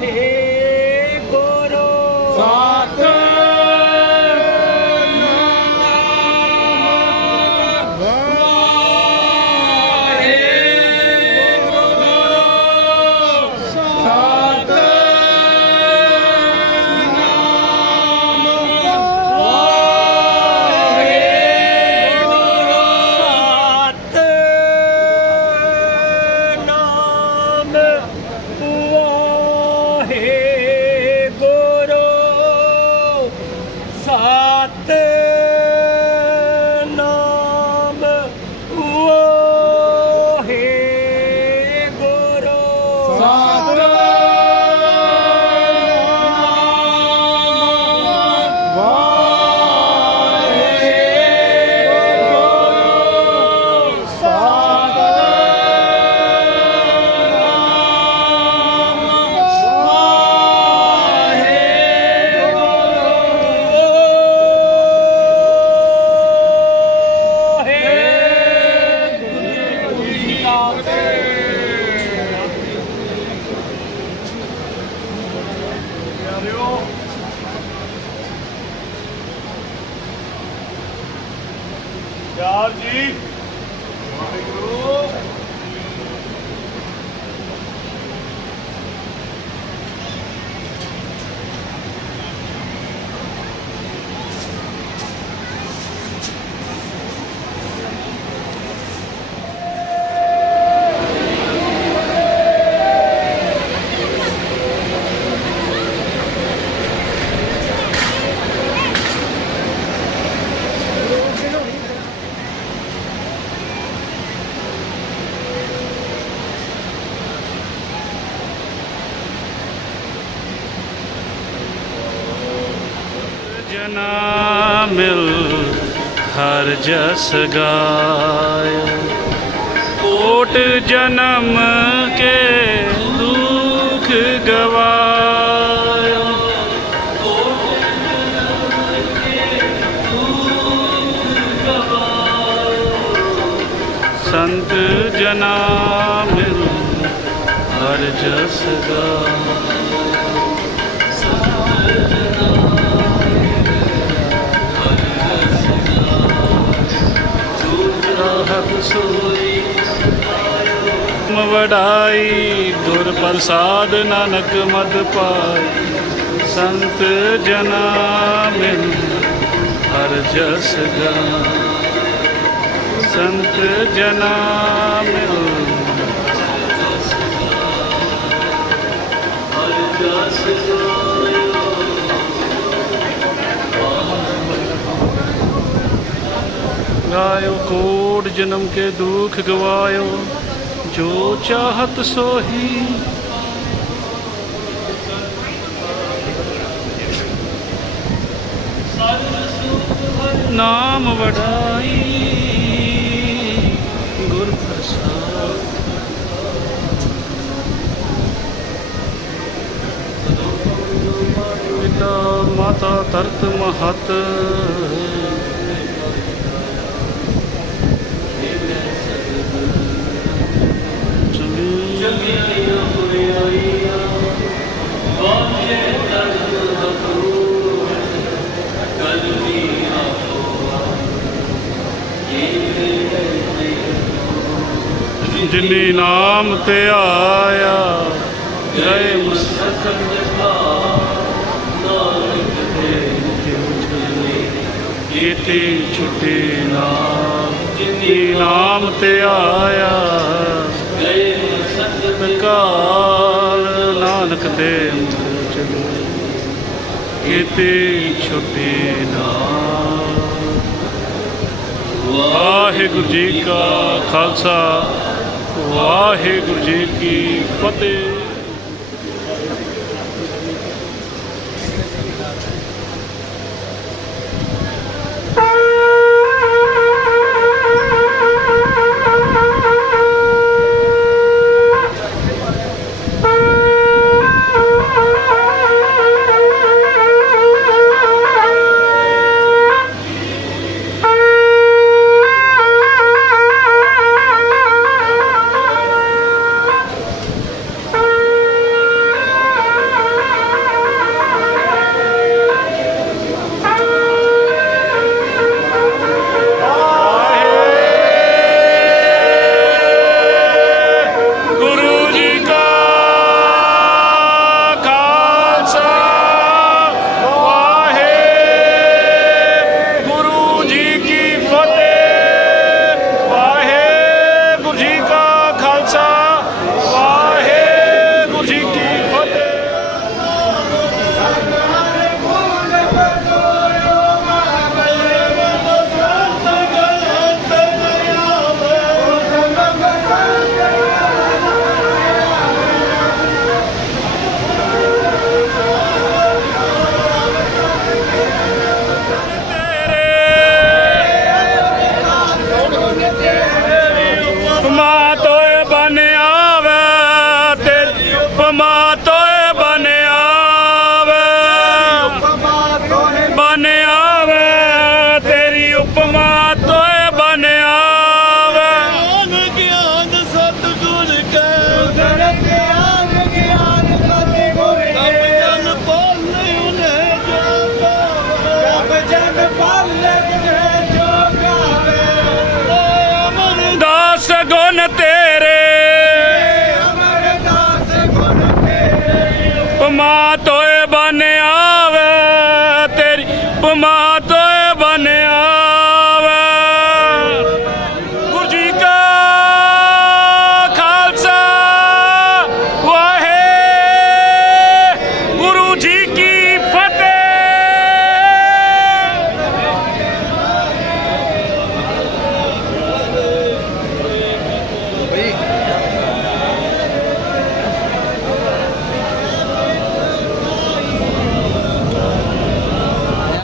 hey, hey. Amen. ਯਾਰ ਜੀ। ਜਨਾ ਮਿਲ, ਹਰ ਜਸ ਗਾਇ। ਕੋਟ ਜਨਮ ਕੇ ਦੁਖ ਗਵਾਇ। ਸੰਤ ਜਨਾ ਮਿਲ, ਹਰ ਜਸ ਗਾਇ। ਰਾਹਤ ਸੋਈ ਮ ਵਡਾਈ ਗੁਰ ਪ੍ਰਸਾਦ ਨਾਨਕ ਮਦ ਪਾਈ, ਸੰਤ ਜਨਾ ਮਿਲ ਹਰ ਜਸ ਗਾ ਸੰਤ ਜਨਾ ਮਿਲ ਗਾਇਓ ਕੋਟ ਜਨਮ ਕੇ ਦੁੱਖ ਗਵਾਇਓ, ਜੋ ਚਾਹਤ ਸੋਹੀ। ਨਾਮ ਵਡਾਈ, ਗੁਰ ਪ੍ਰਸਾਦ। ਪਿਤਾ ਮਾਤਾ ਤਰਤ ਮਹਤ। ਜਿਨੀ ਨਾਮ ਤੇ ਆਇਆ। ਗਏ ਮਸਤਕ ਕੀਤੀ ਛੁੱਟੀ ਨਾਮ ਜਿਨੀ ਨਾਮ ਤੇ ਆਇਆ। ਗਏ ਮਸਤਕ ਕਾਲ ਨਾਨਕ ਦੇ ਮੁਖ ਚਲੇ ਕੀਤੀ ਛੁੱਟੀ ਨਾਮ। ਵਾਹਿਗੁਰੂ ਜੀ ਕਾ ਖਾਲਸਾ। ਵਾਹਿਗੁਰੂ ਜੀ ਕੀ ਫਤਿਹ।